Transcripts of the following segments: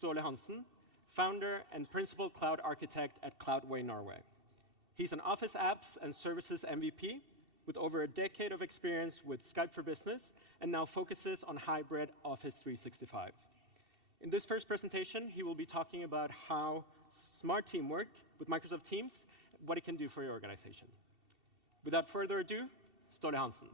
Ståle Hansen, founder and principal cloud architect at Cloudway Norway. He's an Office apps and services MVP with over a decade of experience with Skype for Business and now focuses on hybrid Office 365. In this first presentation, he will be talking about how smart teamwork with Microsoft Teams, what it can do for your organization. Without further ado, Ståle Hansen.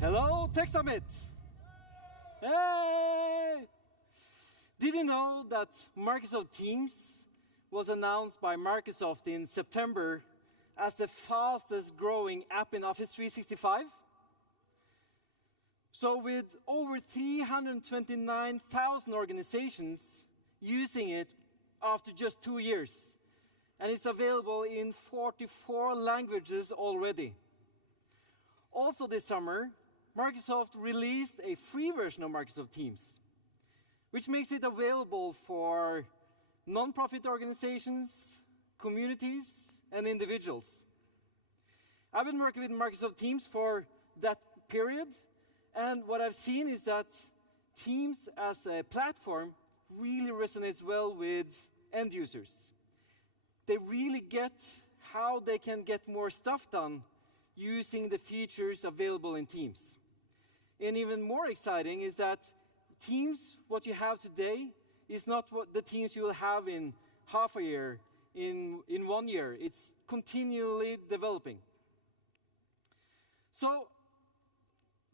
Hello, Tech Summit! Hey! Did you know that Microsoft Teams was announced by Microsoft in September as the fastest growing app in Office 365? So with over 329,000 organizations using it after just 2 years, and it's available in 44 languages already. Also this summer, Microsoft released a free version of Microsoft Teams, which makes it available for non-profit organizations, communities, and individuals. I've been working with Microsoft Teams for that period, and what I've seen is that Teams as a platform really resonates well with end users. They really get how they can get more stuff done using the features available in Teams. And even more exciting is that Teams, what you have today, is not what the Teams you will have in half a year, in 1 year. It's continually developing. So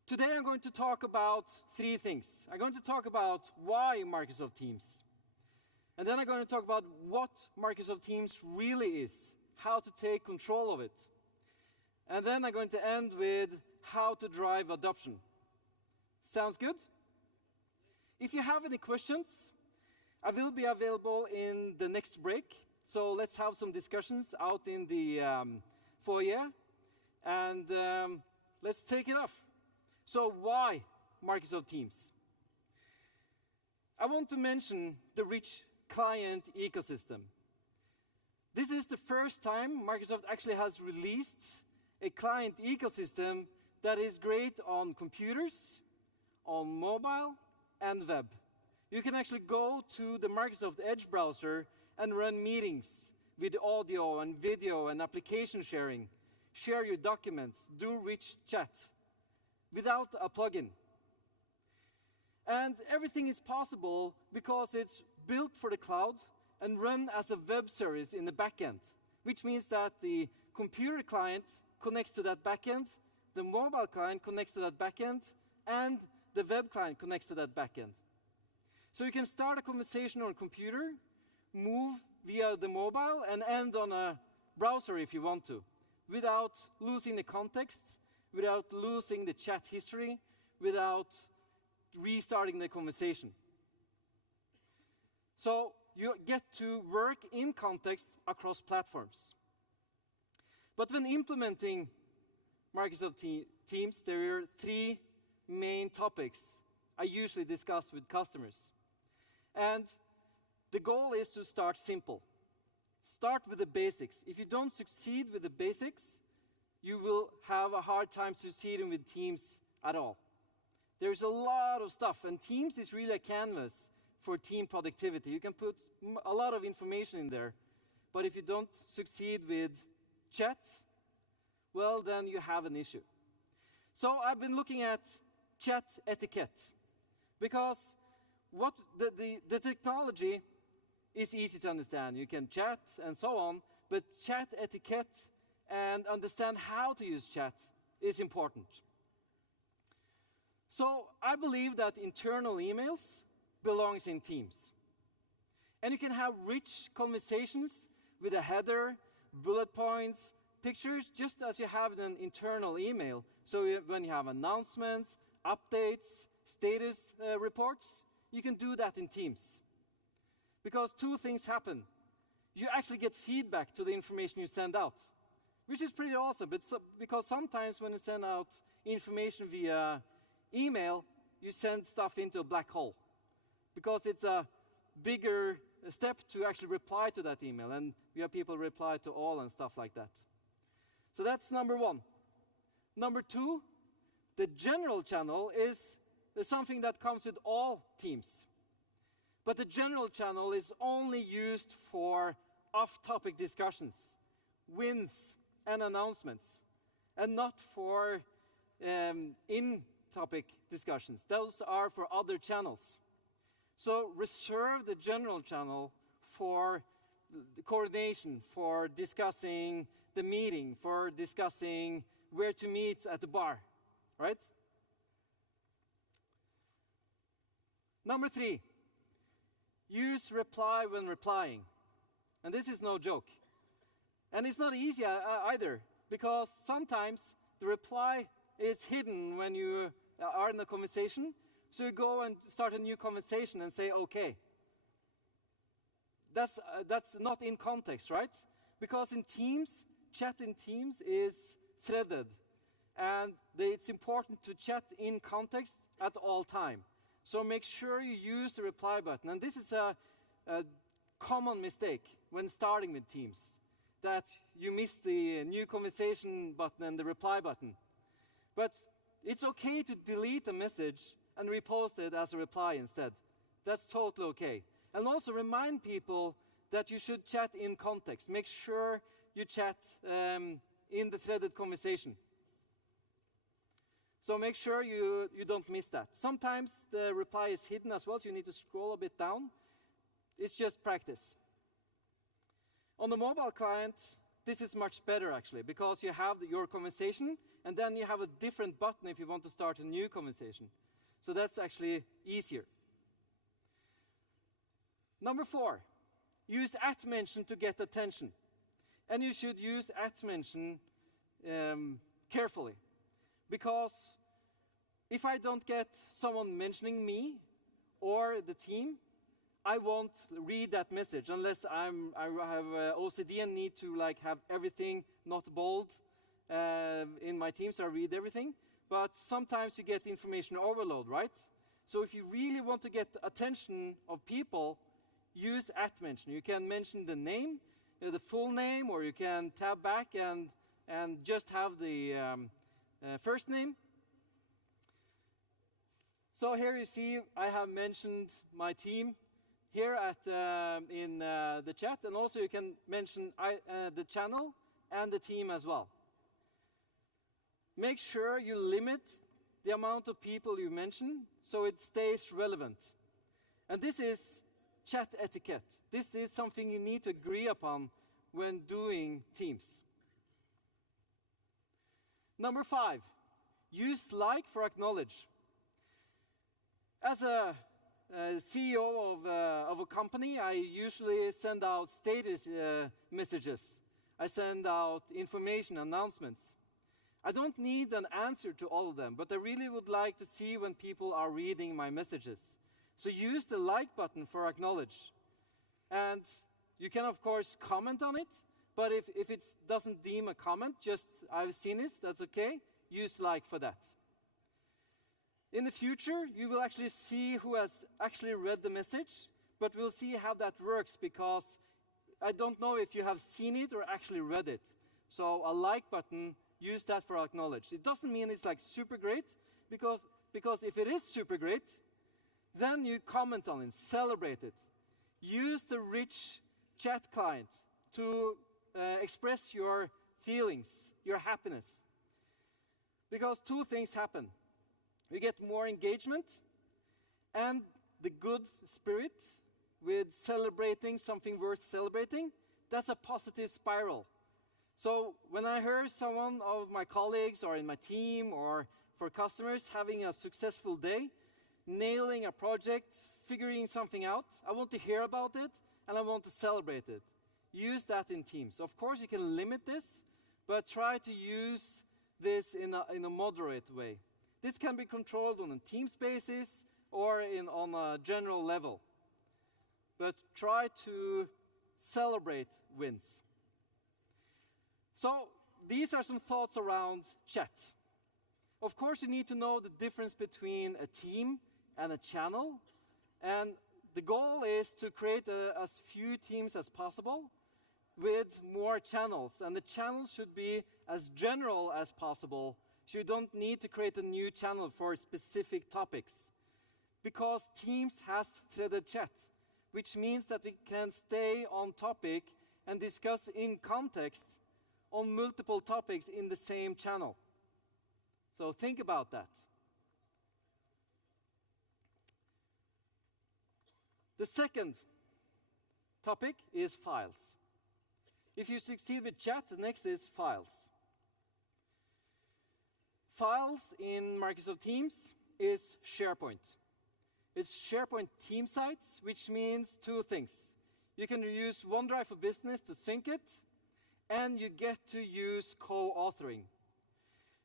today I'm going to talk about 3 things. I'm going to talk about why Microsoft Teams. And then I'm going to talk about what Microsoft Teams really is, how to take control of it. And then I'm going to end with how to drive adoption. Sounds good? If you have any questions, I will be available in the next break. So let's have some discussions out in the foyer. And let's take it off. So why Microsoft Teams? I want to mention the rich client ecosystem. This is the first time Microsoft actually has released a client ecosystem that is great on computers, on mobile, and web. You can actually go to the Microsoft Edge browser and run meetings with audio and video and application sharing, share your documents, do rich chat without a plugin. And everything is possible because it's built for the cloud and run as a web service in the backend, which means that the computer client connects to that backend, the mobile client connects to that backend, and the web client connects to that backend. So you can start a conversation on a computer, move via the mobile, and end on a browser if you want to, without losing the context, without losing the chat history, without restarting the conversation. So you get to work in context across platforms. But when implementing Microsoft Teams, there are 3 main topics I usually discuss with customers. And the goal is to start simple. Start with the basics. If you don't succeed with the basics, you will have a hard time succeeding with Teams at all. There's a lot of stuff, and Teams is really a canvas for team productivity. You can put a lot of information in there, but if you don't succeed with chat, well, then you have an issue. So I've been looking at chat etiquette, because what the technology is easy to understand. You can chat and so on, but chat etiquette and understand how to use chat is important. So I believe that internal emails belongs in Teams. And you can have rich conversations with a header, bullet points, pictures, just as you have in an internal email. So when you have announcements, updates, status reports, you can do that in Teams. Because 2 things happen. You actually get feedback to the information you send out, which is pretty awesome. Because sometimes when you send out information via email, you send stuff into a black hole. Because it's a bigger step to actually reply to that email, and we have people reply to all and stuff like that. So that's number one. Number two, the general channel is something that comes with all teams. But the general channel is only used for off-topic discussions, wins, and announcements, and not for in-topic discussions. Those are for other channels. So reserve the general channel for the coordination, for discussing the meeting, for discussing where to meet at the bar, right? Number three, use reply when replying. And this is no joke. And it's not easy either, because sometimes the reply is hidden when you are in a conversation. So you go and start a new conversation and say, okay. That's not in context, right? Because in Teams, chat in Teams is threaded. And it's important to chat in context at all time. So make sure you use the reply button. And this is a common mistake when starting with Teams, that you miss the new conversation button and the reply button. But it's okay to delete a message and repost it as a reply instead. That's totally okay. And also remind people that you should chat in context. Make sure you chat in the threaded conversation. So make sure you don't miss that. Sometimes the reply is hidden as well, so you need to scroll a bit down. It's just practice. On the mobile client, this is much better actually, because you have your conversation, and then you have a different button if you want to start a new conversation. So that's actually easier. Number four, use @mention to get attention. And you should use @mention carefully. Because if I don't get someone mentioning me or the team, I won't read that message unless I have OCD and need to have everything not bold in my team, so I read everything. But sometimes you get information overload, right? So if you really want to get the attention of people, use @mention. You can mention the name, the full name, or you can tab back and just have the first name. So here you see I have mentioned my team here in the chat, and also you can mention the channel and the team as well. Make sure you limit the amount of people you mention so it stays relevant. And this is chat etiquette. This is something you need to agree upon when doing Teams. Number five, use like for acknowledge. As a CEO of a company, I usually send out status messages. I send out information announcements. I don't need an answer to all of them, but I really would like to see when people are reading my messages. So use the like button for acknowledge. And you can, of course, comment on it, but if it doesn't deem a comment, just I've seen it, that's okay. Use like for that. In the future, you will actually see who has actually read the message, but we'll see how that works, because I don't know if you have seen it or actually read it. So a like button, use that for acknowledge. It doesn't mean it's super great, because if it is super great, then you comment on it, celebrate it. Use the rich chat client to express your feelings, your happiness. Because two things happen. You get more engagement, and the good spirit with celebrating something worth celebrating, that's a positive spiral. So when I hear someone of my colleagues or in my team or for customers having a successful day, nailing a project, figuring something out, I want to hear about it and I want to celebrate it. Use that in Teams. Of course, you can limit this, but try to use this in a moderate way. This can be controlled on a Teams basis or on a general level. But try to celebrate wins. So these are some thoughts around chat. Of course, you need to know the difference between a team and a channel. And the goal is to create as few teams as possible with more channels. And the channels should be as general as possible, so you don't need to create a new channel for specific topics. Because Teams has threaded chat, which means that we can stay on topic and discuss in context on multiple topics in the same channel. So think about that. The second topic is files. If you succeed with chat, the next is files. Files in Microsoft Teams is SharePoint. It's SharePoint team sites, which means two things. You can use OneDrive for Business to sync it, and you get to use co-authoring.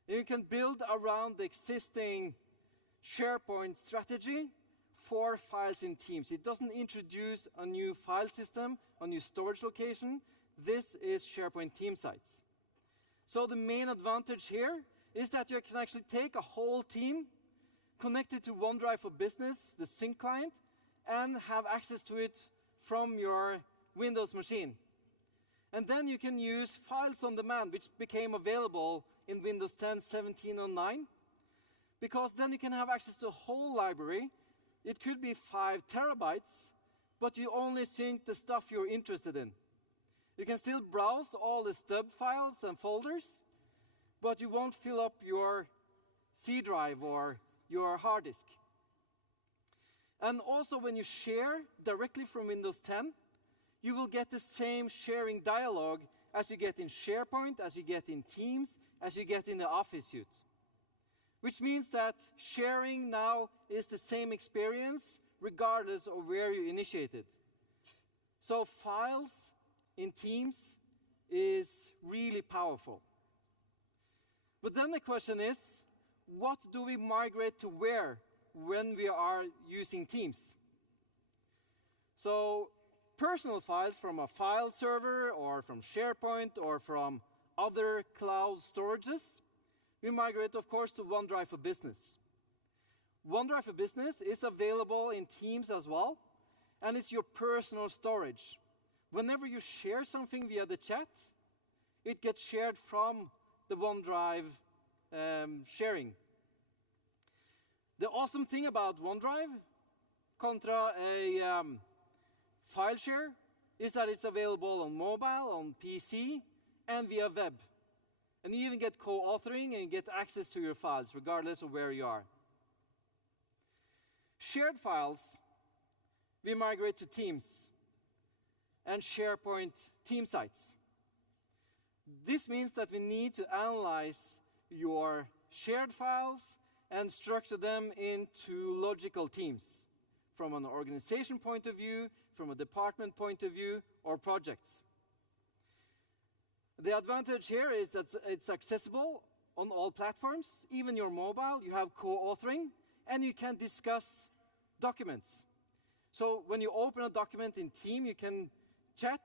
You can build around the existing SharePoint strategy for files in Teams. It doesn't introduce a new file system, a new storage location. This is SharePoint team sites. So the main advantage here is that you can actually take a whole team, connect it to OneDrive for Business, the sync client, and have access to it from your Windows machine. And then you can use Files on Demand, which became available in Windows 10 1709, because then you can have access to a whole library. It could be 5 terabytes, but you only sync the stuff you're interested in. You can still browse all the stub files and folders, but you won't fill up your C drive or your hard disk. And also when you share directly from Windows 10, you will get the same sharing dialog as you get in SharePoint, as you get in Teams, as you get in the Office suite. Which means that sharing now is the same experience regardless of where you initiate it. So files in Teams is really powerful. But then the question is, what do we migrate to where when we are using Teams? So personal files from a file server or from SharePoint or from other cloud storages, we migrate, of course, to OneDrive for Business. OneDrive for Business is available in Teams as well, and it's your personal storage. Whenever you share something via the chat, it gets shared from the OneDrive sharing. The awesome thing about OneDrive contra a file share is that it's available on mobile, on PC, and via web. And you even get co-authoring and you get access to your files regardless of where you are. Shared files, we migrate to Teams and SharePoint team sites. This means that we need to analyze your shared files and structure them into logical teams from an organization point of view, from a department point of view, or projects. The advantage here is that it's accessible on all platforms, even your mobile. You have co-authoring, and you can discuss documents. So when you open a document in Team, you can chat,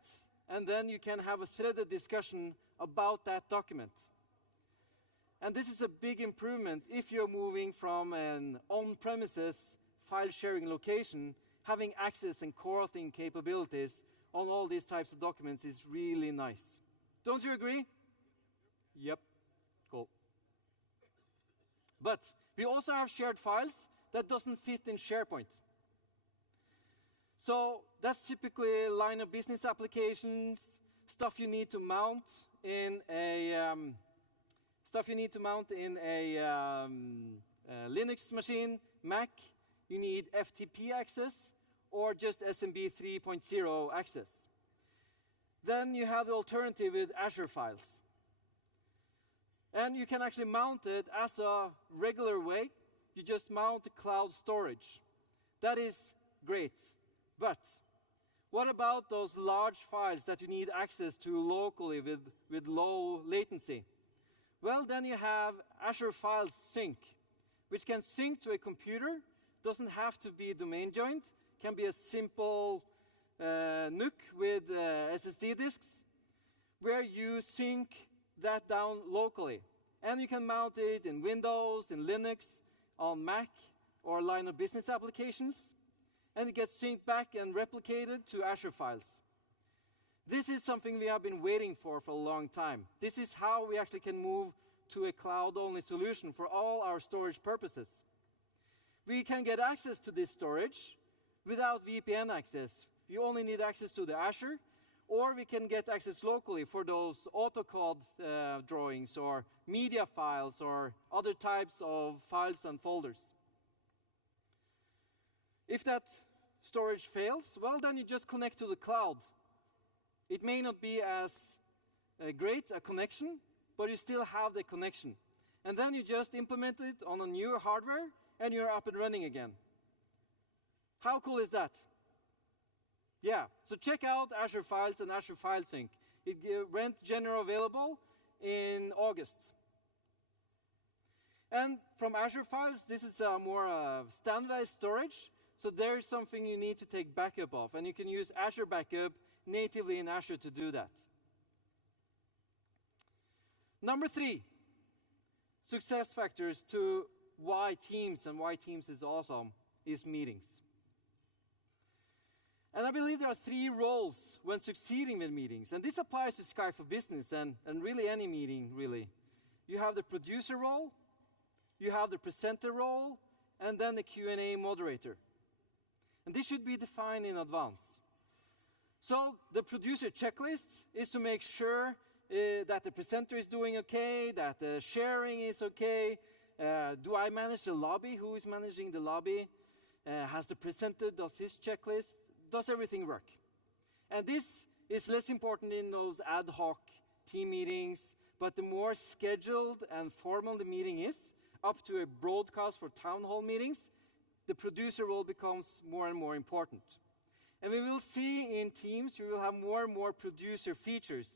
and then you can have a threaded discussion about that document. And this is a big improvement if you're moving from an on-premises file sharing location. Having access and co-authoring capabilities on all these types of documents is really nice. Don't you agree? Yep. Cool. But we also have shared files that doesn't fit in SharePoint. So that's typically line of business applications, stuff you need to mount in a Linux machine, Mac. You need FTP access or just SMB 3.0 access. Then you have the alternative with Azure files. And you can actually mount it as a regular way. You just mount the cloud storage. That is great. But what about those large files that you need access to locally with low latency? Well, then you have Azure File Sync, which can sync to a computer. Doesn't have to be domain joined. Can be a simple NUC with SSD disks, where you sync that down locally. And you can mount it in Windows, in Linux, on Mac, or line of business applications. and it gets synced back and replicated to Azure files. This is something we have been waiting for a long time. This is how we actually can move to a cloud-only solution for all our storage purposes. We can get access to this storage without VPN access. You only need access to the Azure, or we can get access locally for those AutoCAD drawings or media files or other types of files and folders. If that storage fails, well, then you just connect to the cloud. It may not be as great a connection, but you still have the connection. And then you just implement it on a new hardware, and you're up and running again. How cool is that? Yeah, so check out Azure Files and Azure File Sync. It went general available in August. And from Azure Files, this is a more standardized storage, so there is something you need to take backup of, and you can use Azure Backup natively in Azure to do that. Number 3, success factors to why Teams and why Teams is awesome is meetings. And I believe there are 3 roles when succeeding with meetings, and this applies to Skype for Business and really any meeting, really. You have the producer role, you have the presenter role, and then the Q&A moderator. And this should be defined in advance. So the producer checklist is to make sure that the presenter is doing okay, that the sharing is okay. Do I manage the lobby? Who is managing the lobby? Has the presenter does his checklist? Does everything work? And this is less important in those ad hoc team meetings, but the more scheduled and formal the meeting is, up to a broadcast for town hall meetings, the producer role becomes more and more important. And we will see in Teams, we will have more and more producer features.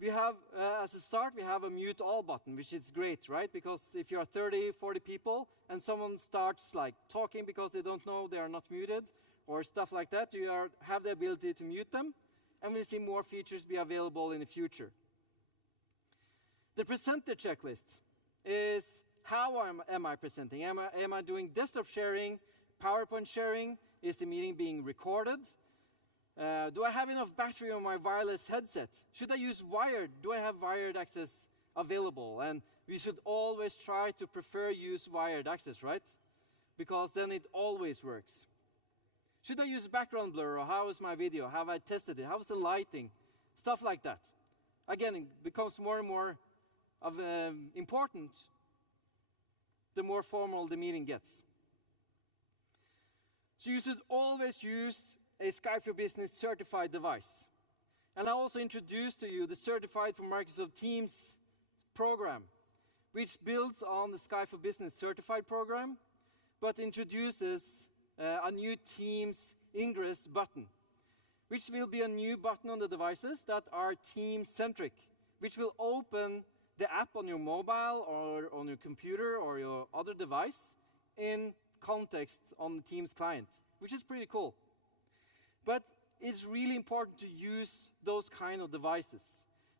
We have, as a start, we have a mute all button, which is great, right? Because if you are 30, 40 people, and someone starts like talking because they don't know they are not muted, or stuff like that, you have the ability to mute them, and we'll see more features be available in the future. The presenter checklist is how am I presenting? Am I doing desktop sharing, PowerPoint sharing? Is the meeting being recorded? Do I have enough battery on my wireless headset? Should I use wired? Do I have wired access available? And we should always try to prefer use wired access, right? Because then it always works. Should I use background blur, or how is my video? Have I tested it? How's the lighting? Stuff like that. Again, it becomes more and more important the more formal the meeting gets. So you should always use a Skype for Business certified device. And I also introduced to you the Certified for Microsoft Teams program, which builds on the Skype for Business certified program, but introduces a new Teams Ingress button, which will be a new button on the devices that are Teams-centric, which will open the app on your mobile or on your computer or your other device in context on the Teams client, which is pretty cool. But it's really important to use those kind of devices.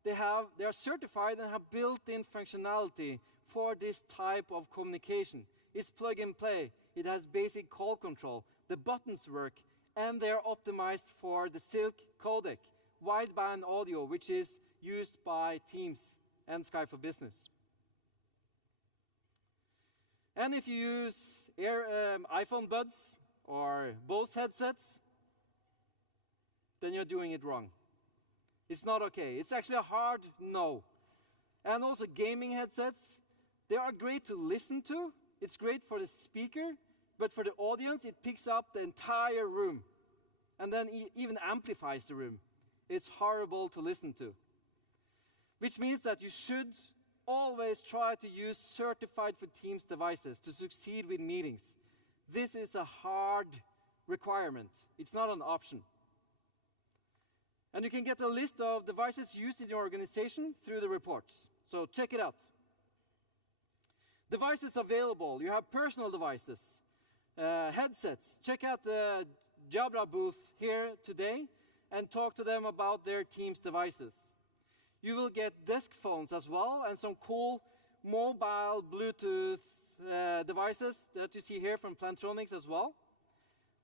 They are certified and have built-in functionality for this type of communication. It's plug and play. It has basic call control. The buttons work, and they're optimized for the Silk codec, wideband audio, which is used by Teams and Skype for Business. And if you use iPhone buds or Bose headsets, then you're doing it wrong. It's not okay. It's actually a hard no. And also gaming headsets, they are great to listen to. It's great for the speaker, but for the audience, it picks up the entire room and then even amplifies the room. It's horrible to listen to. Which means that you should always try to use certified for Teams devices to succeed with meetings. This is a hard requirement. It's not an option. And you can get a list of devices used in your organization through the reports. So check it out. Devices available. You have personal devices, headsets. Check out the Jabra booth here today and talk to them about their Teams devices. You will get desk phones as well and some cool mobile Bluetooth devices that you see here from Plantronics as well.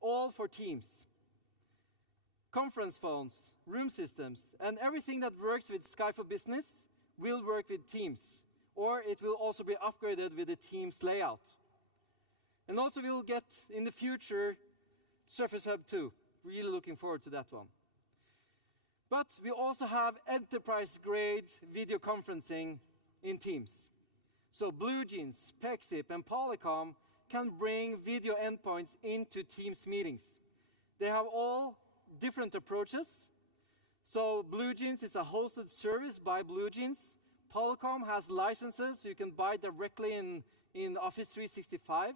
all for Teams. Conference phones, room systems, and everything that works with Skype for Business will work with Teams, or it will also be upgraded with the Teams layout. And also we will get, in the future, Surface Hub 2. Really looking forward to that one. But we also have enterprise-grade video conferencing in Teams. So BlueJeans, Pexip, and Polycom can bring video endpoints into Teams meetings. They have all different approaches. So BlueJeans is a hosted service by BlueJeans. Polycom has licenses you can buy directly in Office 365.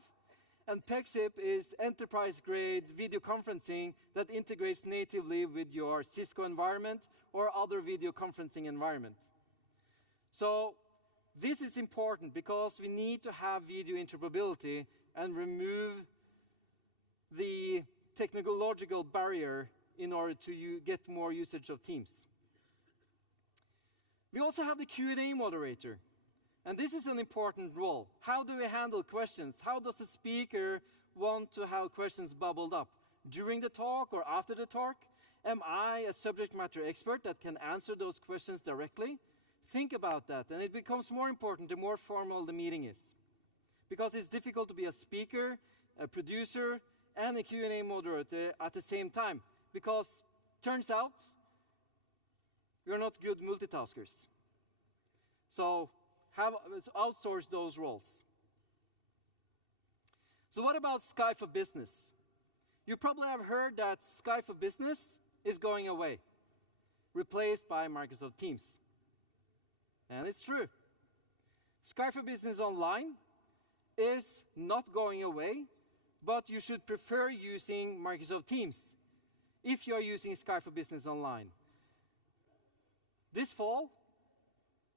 And Pexip is enterprise-grade video conferencing that integrates natively with your Cisco environment or other video conferencing environment. So this is important because we need to have video interoperability and remove the technological barrier in order to get more usage of Teams. We also have the Q&A moderator. And this is an important role. How do we handle questions? How does the speaker want to have questions bubbled up? During the talk or after the talk? Am I a subject matter expert that can answer those questions directly? Think about that, and it becomes more important the more formal the meeting is. Because it's difficult to be a speaker, a producer, and a Q&A moderator at the same time. Because turns out, you're not good multitaskers. So outsource those roles. So what about Skype for Business? You probably have heard that Skype for Business is going away, replaced by Microsoft Teams. And it's true. Skype for Business Online is not going away, but you should prefer using Microsoft Teams if you are using Skype for Business Online. This fall,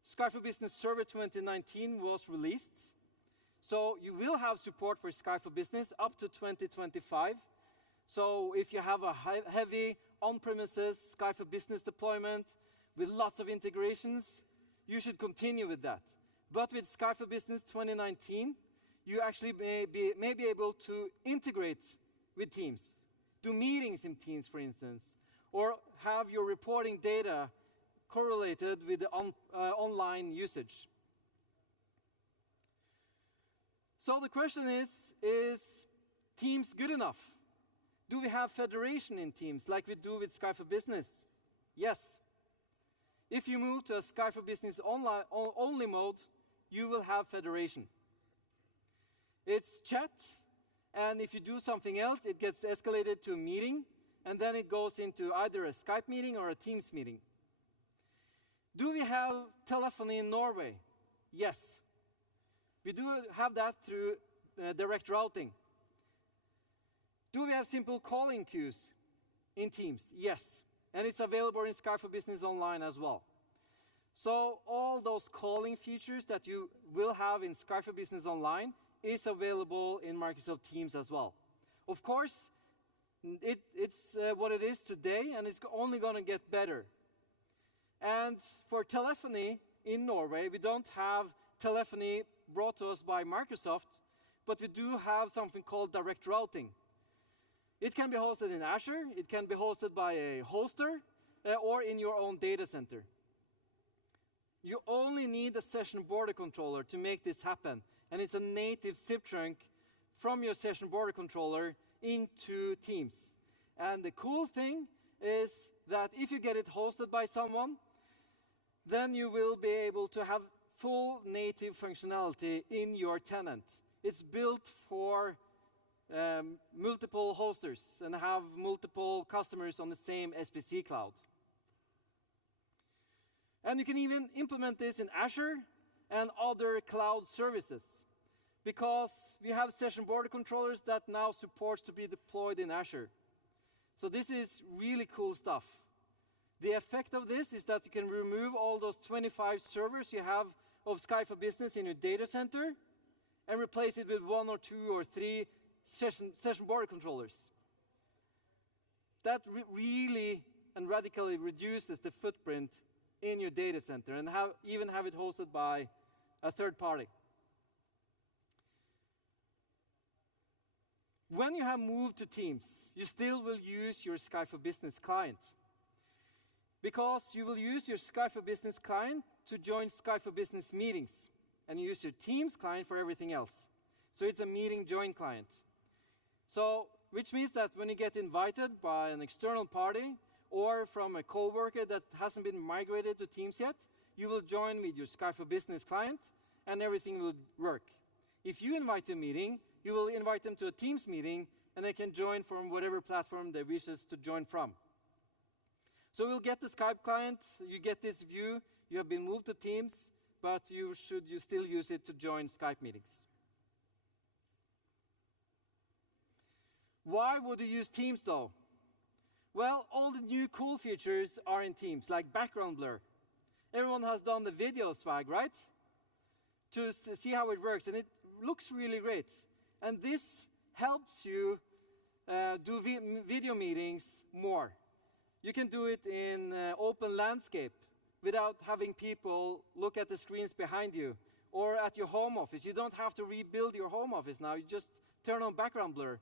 Skype for Business Server 2019 was released. So you will have support for Skype for Business up to 2025. So if you have a heavy on-premises Skype for Business deployment with lots of integrations, you should continue with that. But with Skype for Business 2019, you actually may be able to integrate with Teams, do meetings in Teams, for instance, or have your reporting data correlated with the online usage. So the question is Teams good enough? Do we have federation in Teams like we do with Skype for Business? Yes. If you move to a Skype for Business only mode, you will have federation. It's chat, and if you do something else, it gets escalated to a meeting, and then it goes into either a Skype meeting or a Teams meeting. Do we have telephony in Norway? Yes. We do have that through direct routing. Do we have simple calling queues in Teams? Yes. And it's available in Skype for Business Online as well. So all those calling features that you will have in Skype for Business Online is available in Microsoft Teams as well. Of course, it's what it is today, and it's only going to get better. And for telephony in Norway, we don't have telephony brought to us by Microsoft, but we do have something called direct routing. It can be hosted in Azure, it can be hosted by a hoster, or in your own data center. You only need a session border controller to make this happen, and it's a native zip trunk from your session border controller into Teams. And the cool thing is that if you get it hosted by someone, then you will be able to have full native functionality in your tenant. It's built for multiple hosters and have multiple customers on the same SPC cloud. And you can even implement this in Azure and other cloud services, because we have session border controllers that now supports to be deployed in Azure. So this is really cool stuff. The effect of this is that you can remove all those 25 servers you have of Skype for Business in your data center and replace it with 1 or 2 or 3 session border controllers. That really and radically reduces the footprint in your data center, and even have it hosted by a third party. When you have moved to Teams, you still will use your Skype for Business client, because you will use your Skype for Business client to join Skype for Business meetings, and you use your Teams client for everything else. So it's a meeting join client. So, which means that when you get invited by an external party or from a coworker that hasn't been migrated to Teams yet, you will join with your Skype for Business client and everything will work. If you invite a meeting, you will invite them to a Teams meeting and they can join from whatever platform they wishes to join from. So we'll get the Skype client, you get this view, you have been moved to Teams, but you still use it to join Skype meetings. Why would you use Teams though? Well, all the new cool features are in Teams, like background blur. Everyone has done the video swag, right? To see how it works, and it looks really great. And this helps you do video meetings more. You can do it in open landscape without having people look at the screens behind you, or at your home office. You don't have to rebuild your home office now. You just turn on background blur.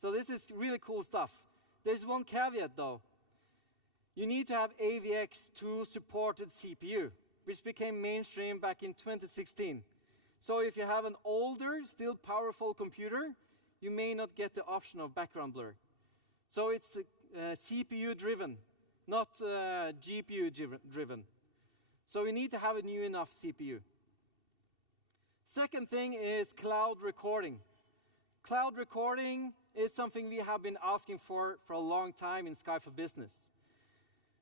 So this is really cool stuff. There's one caveat though. You need to have AVX2 supported CPU, which became mainstream back in 2016. So if you have an older, still powerful computer, you may not get the option of background blur. So it's CPU driven, not GPU driven. So you need to have a new enough CPU. Second thing is cloud recording. Cloud recording is something we have been asking for a long time in Skype for Business.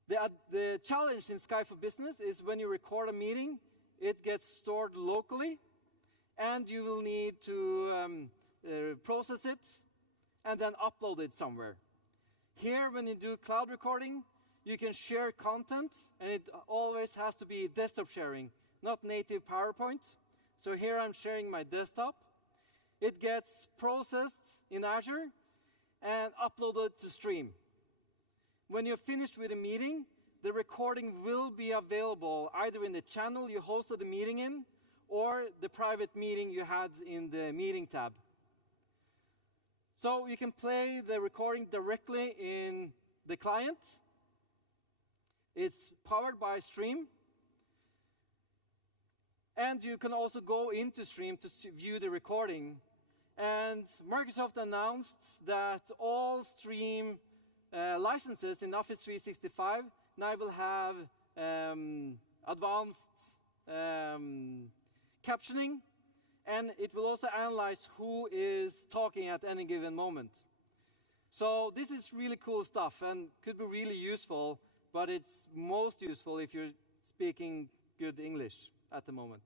The challenge in Skype for Business is when you record a meeting, it gets stored locally, and you will need to process it and then upload it somewhere. Here, when you do cloud recording, you can share content, and it always has to be desktop sharing, not native PowerPoint. So here I'm sharing my desktop. It gets processed in Azure and uploaded to Stream. When you're finished with a meeting, the recording will be available either in the channel you hosted the meeting in or the private meeting you had in the meeting tab. So you can play the recording directly in the client. It's powered by Stream. And you can also go into Stream to view the recording. And Microsoft announced that all Stream licenses in Office 365 now will have advanced captioning, and it will also analyze who is talking at any given moment. So this is really cool stuff and could be really useful, but it's most useful if you're speaking good English at the moment.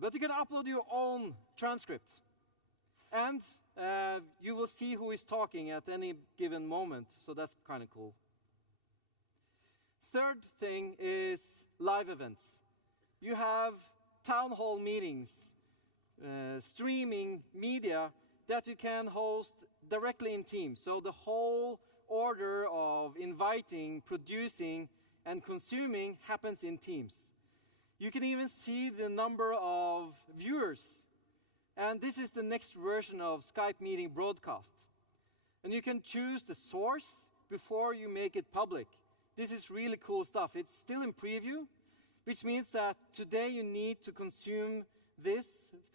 But you can upload your own transcript, and you will see who is talking at any given moment, so that's kind of cool. Third thing is live events. You have town hall meetings, streaming media that you can host directly in Teams. So the whole order of inviting, producing, and consuming happens in Teams. You can even see the number of viewers. And this is the next version of Skype Meeting Broadcast. And you can choose the source before you make it public. This is really cool stuff. It's still in preview, which means that today you need to consume this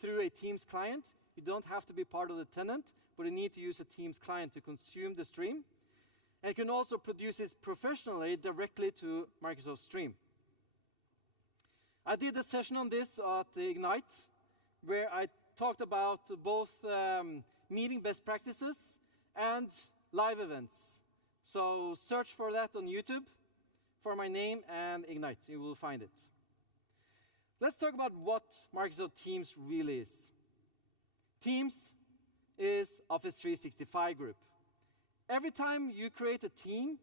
through a Teams client. You don't have to be part of the tenant, but you need to use a Teams client to consume the stream. And you can also produce this professionally directly to Microsoft Stream. I did a session on this at Ignite, where I talked about both meeting best practices and live events. So search for that on YouTube for my name and Ignite. You will find it. Let's talk about what Microsoft Teams really is. Teams is Office 365 group. Every time you create a team,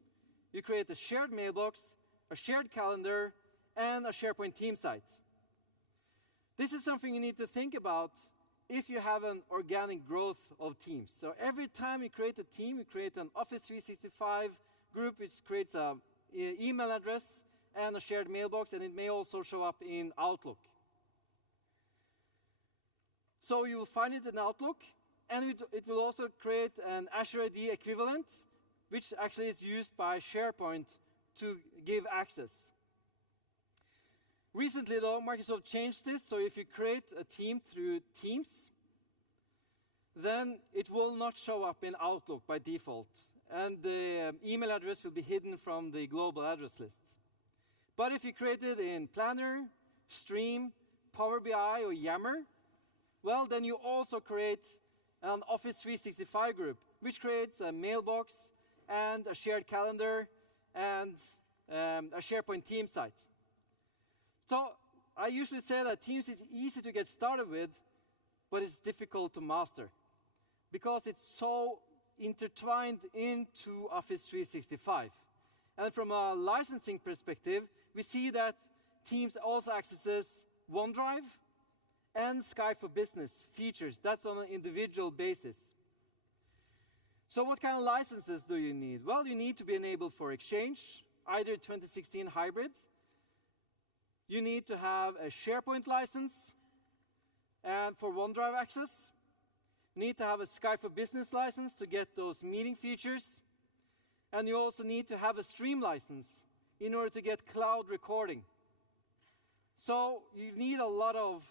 you create a shared mailbox, a shared calendar, and a SharePoint team site. This is something you need to think about if you have an organic growth of teams. So every time you create a team, you create an Office 365 group, which creates an email address and a shared mailbox, and it may also show up in Outlook. So you will find it in Outlook, and it will also create an Azure AD equivalent, which actually is used by SharePoint to give access. Recently, though, Microsoft changed this, so if you create a team through Teams, then it will not show up in Outlook by default, and the email address will be hidden from the global address list. But if you create it in Planner, Stream, Power BI, or Yammer, well, then you also create an Office 365 group, which creates a mailbox and a shared calendar and a SharePoint team site. So I usually say that Teams is easy to get started with, but it's difficult to master because it's so intertwined into Office 365. And from a licensing perspective, we see that Teams also accesses OneDrive and Skype for Business features. That's on an individual basis. So what kind of licenses do you need? Well, you need to be enabled for Exchange, either 2016 hybrid. You need to have a SharePoint license and for OneDrive access. You need to have a Skype for Business license to get those meeting features. And you also need to have a Stream license in order to get cloud recording. So you need a lot of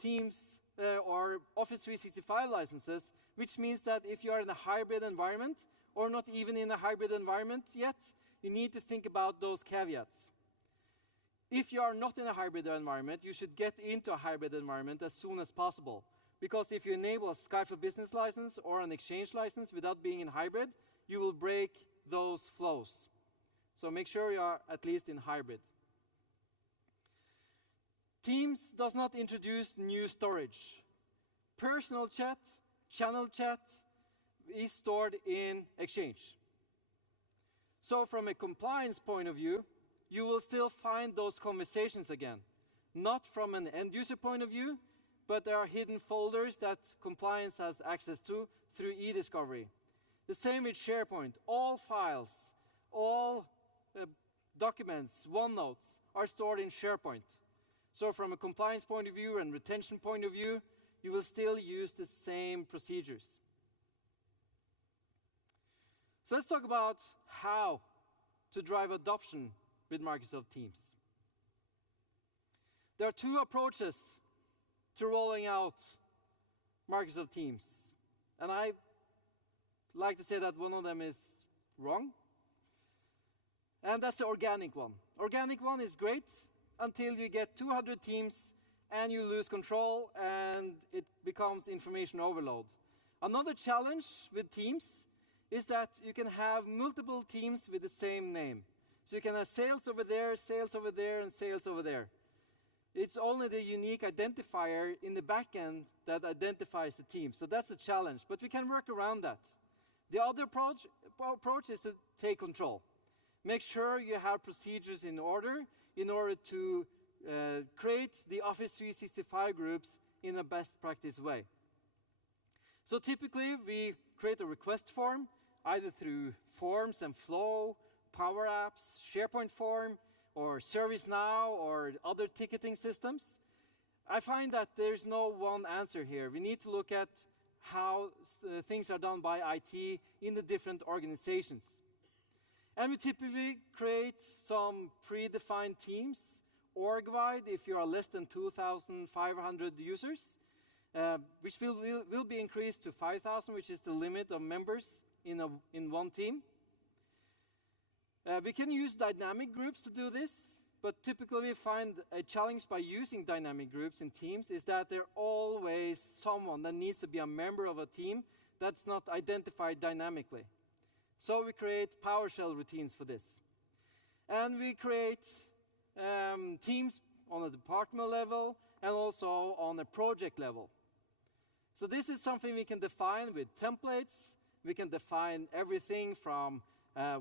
Teams or Office 365 licenses, which means that if you are in a hybrid environment, or not even in a hybrid environment yet, you need to think about those caveats. If you are not in a hybrid environment, you should get into a hybrid environment as soon as possible. Because if you enable a Skype for Business license or an Exchange license without being in hybrid, you will break those flows. So make sure you are at least in hybrid. Teams does not introduce new storage. Personal chat, channel chat is stored in Exchange. So from a compliance point of view, you will still find those conversations again. Not from an end-user point of view, but there are hidden folders that compliance has access to through eDiscovery. The same with SharePoint. All files, all documents, OneNotes are stored in SharePoint. So from a compliance point of view and retention point of view, you will still use the same procedures. So let's talk about how to drive adoption with Microsoft Teams. There are two approaches to rolling out Microsoft Teams. And I like to say that one of them is wrong. And that's the organic one. Organic one is great until you get 200 teams and you lose control and it becomes information overload. Another challenge with Teams is that you can have multiple teams with the same name. So you can have sales over there, and sales over there. It's only the unique identifier in the back end that identifies the team. So that's a challenge, but we can work around that. The other approach is to take control. Make sure you have procedures in order to create the Office 365 groups in a best practice way. So typically, we create a request form, either through Forms and Flow, Power Apps, SharePoint form, or ServiceNow, or other ticketing systems. I find that there's no one answer here. We need to look at how things are done by IT in the different organizations. And we typically create some predefined teams, org-wide, if you are less than 2,500 users, which will be increased to 5,000, which is the limit of members in one team. We can use dynamic groups to do this, but typically we find a challenge by using dynamic groups in teams is that there's always someone that needs to be a member of a team that's not identified dynamically. So we create PowerShell routines for this. And we create teams on a department level and also on a project level. So this is something we can define with templates. We can define everything from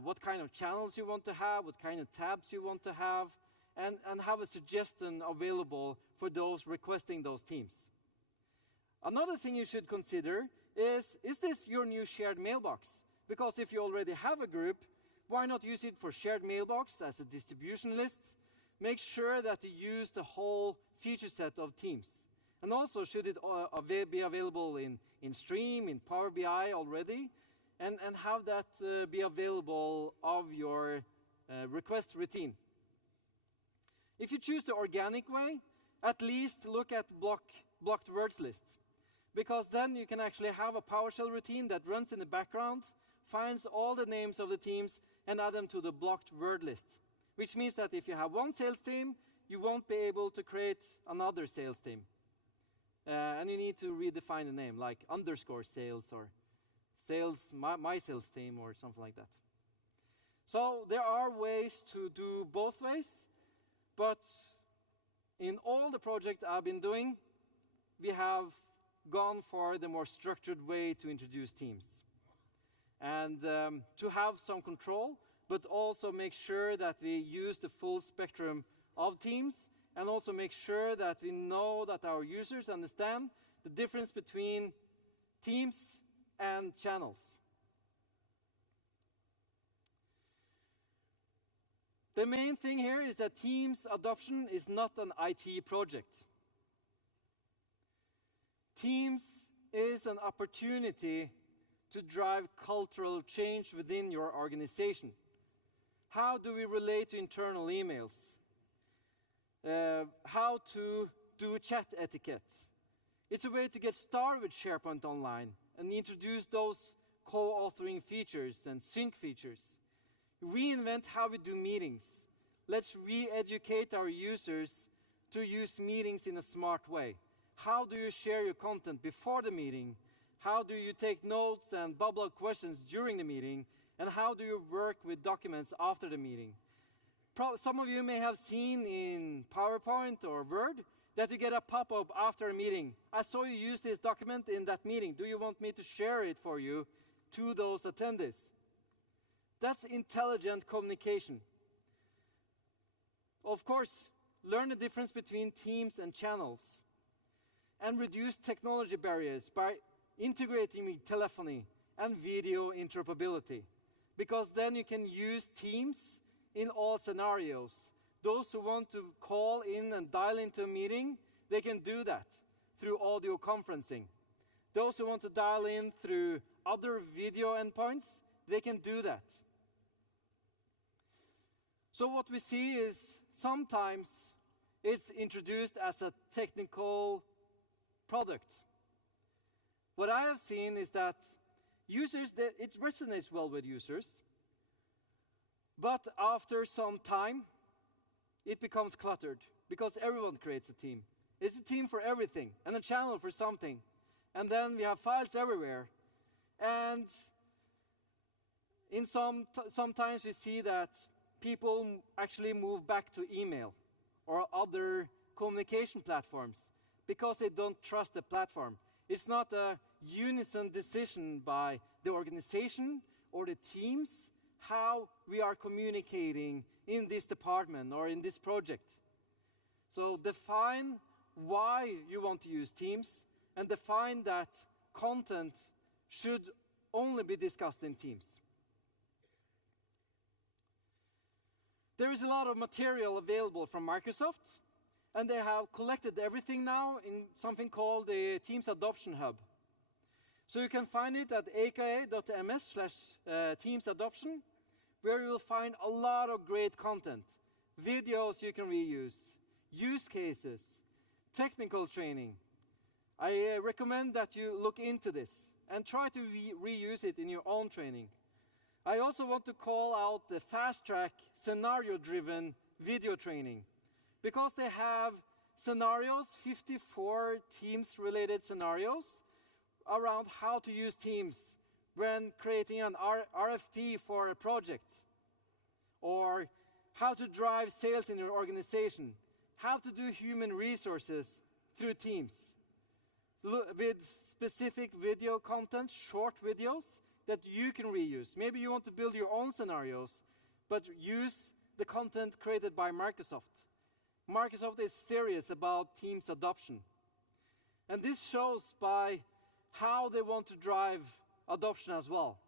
what kind of channels you want to have, what kind of tabs you want to have, and have a suggestion available for those requesting those teams. Another thing you should consider is this your new shared mailbox? Because if you already have a group, why not use it for shared mailbox as a distribution list? Make sure that you use the whole feature set of Teams. And also, should it be available in Stream, in Power BI already, and have that be available of your request routine. If you choose the organic way, at least look at blocked words lists, because then you can actually have a PowerShell routine that runs in the background, finds all the names of the teams, and add them to the blocked word list, which means that if you have one sales team, you won't be able to create another sales team. And you need to redefine the name, like underscore sales or sales, my sales team or something like that. So there are ways to do both ways, but in all the projects I've been doing, we have gone for the more structured way to introduce teams. And to have some control, but also make sure that we use the full spectrum of teams, and also make sure that we know that our users understand the difference between teams and channels. The main thing here is that Teams adoption is not an IT project. Teams is an opportunity to drive cultural change within your organization. How do we relate to internal emails? How to do chat etiquette. It's a way to get started with SharePoint Online and introduce those co-authoring features and sync features. Reinvent how we do meetings. Let's re-educate our users to use meetings in a smart way. How do you share your content before the meeting? How do you take notes and bubble up questions during the meeting? And how do you work with documents after the meeting? Some of you may have seen in PowerPoint or Word that you get a pop-up after a meeting. I saw you use this document in that meeting. Do you want me to share it for you to those attendees? That's intelligent communication. Of course, learn the difference between teams and channels, and reduce technology barriers by integrating with telephony and video interoperability, because then you can use Teams in all scenarios. Those who want to call in and dial into a meeting, they can do that through audio conferencing. Those who want to dial in through other video endpoints, they can do that. So what we see is sometimes it's introduced as a technical product. What I have seen is that it resonates well with users, but after some time, it becomes cluttered because everyone creates a team. It's a team for everything and a channel for something. And then we have files everywhere. And sometimes we see that people actually move back to email or other communication platforms because they don't trust the platform. It's not a unison decision by the organization or the teams how we are communicating in this department or in this project. So define why you want to use Teams, and define that content should only be discussed in Teams. There is a lot of material available from Microsoft, and they have collected everything now in something called the Teams Adoption Hub. So you can find it at aka.ms/Teams Adoption, where you will find a lot of great content, videos you can reuse, use cases, technical training. I recommend that you look into this and try to reuse it in your own training. I also want to call out the Fast Track scenario-driven video training, because they have scenarios, 54 Teams-related scenarios, around how to use Teams when creating an RFP for a project, or how to drive sales in your organization, how to do human resources through Teams, with specific video content, short videos that you can reuse. Maybe you want to build your own scenarios, but use the content created by Microsoft. Microsoft is serious about Teams adoption. And this shows by how they want to drive adoption as well.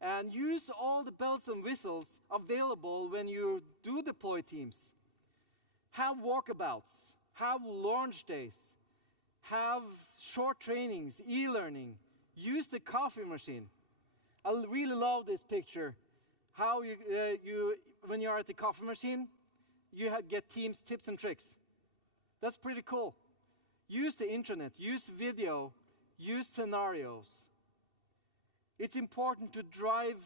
And use all the bells and whistles available when you do deploy Teams. Have walkabouts, have launch days, have short trainings, e-learning, use the coffee machine. I really love this picture. How when you're at the coffee machine, you get Teams tips and tricks. That's pretty cool. Use the internet, use video, use scenarios. It's important to drive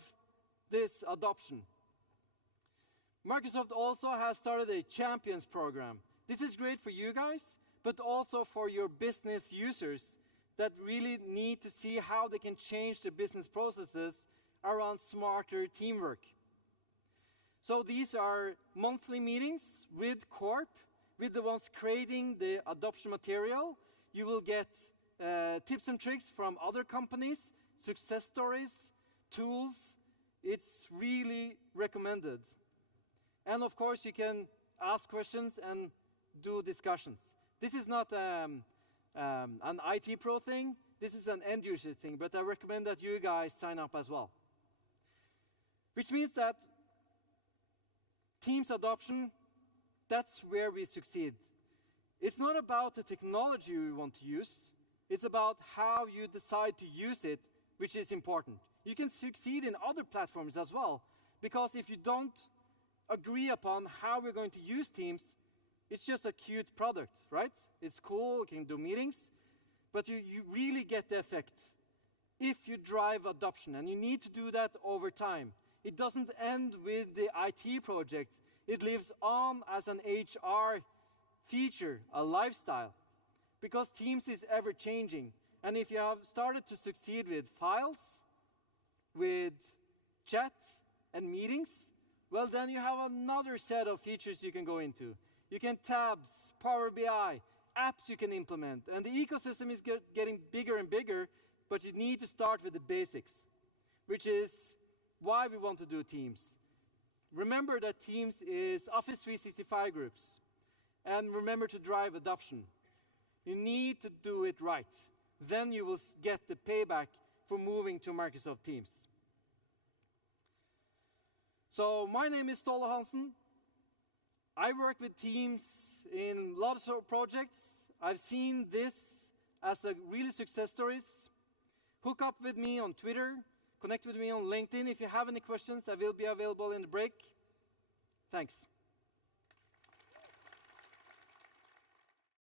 this adoption. Microsoft also has started a Champions program. This is great for you guys, but also for your business users that really need to see how they can change their business processes around smarter teamwork. So these are monthly meetings with Corp, with the ones creating the adoption material. You will get tips and tricks from other companies, success stories, tools. It's really recommended. And of course, you can ask questions and do discussions. This is not an IT pro thing. This is an end user thing, but I recommend that you guys sign up as well. Which means that Teams adoption, that's where we succeed. It's not about the technology we want to use. It's about how you decide to use it, which is important. You can succeed in other platforms as well, because if you don't agree upon how we're going to use Teams, it's just a cute product, right? It's cool, you can do meetings, but you really get the effect if you drive adoption, and you need to do that over time. It doesn't end with the IT project. It lives on as an HR feature, a lifestyle, because Teams is ever changing. And if you have started to succeed with files, with chat and meetings, well, then you have another set of features you can go into. You can tabs, Power BI, apps you can implement, and the ecosystem is getting bigger and bigger, but you need to start with the basics, which is why we want to do Teams. Remember that Teams is Office 365 groups, and remember to drive adoption. You need to do it right. Then you will get the payback for moving to Microsoft Teams. So my name is Ståle Hansen. I work with Teams in lots of projects. I've seen this as a really success stories. Hook up with me on Twitter. Connect with me on LinkedIn. If you have any questions, I will be available in the break. Thanks.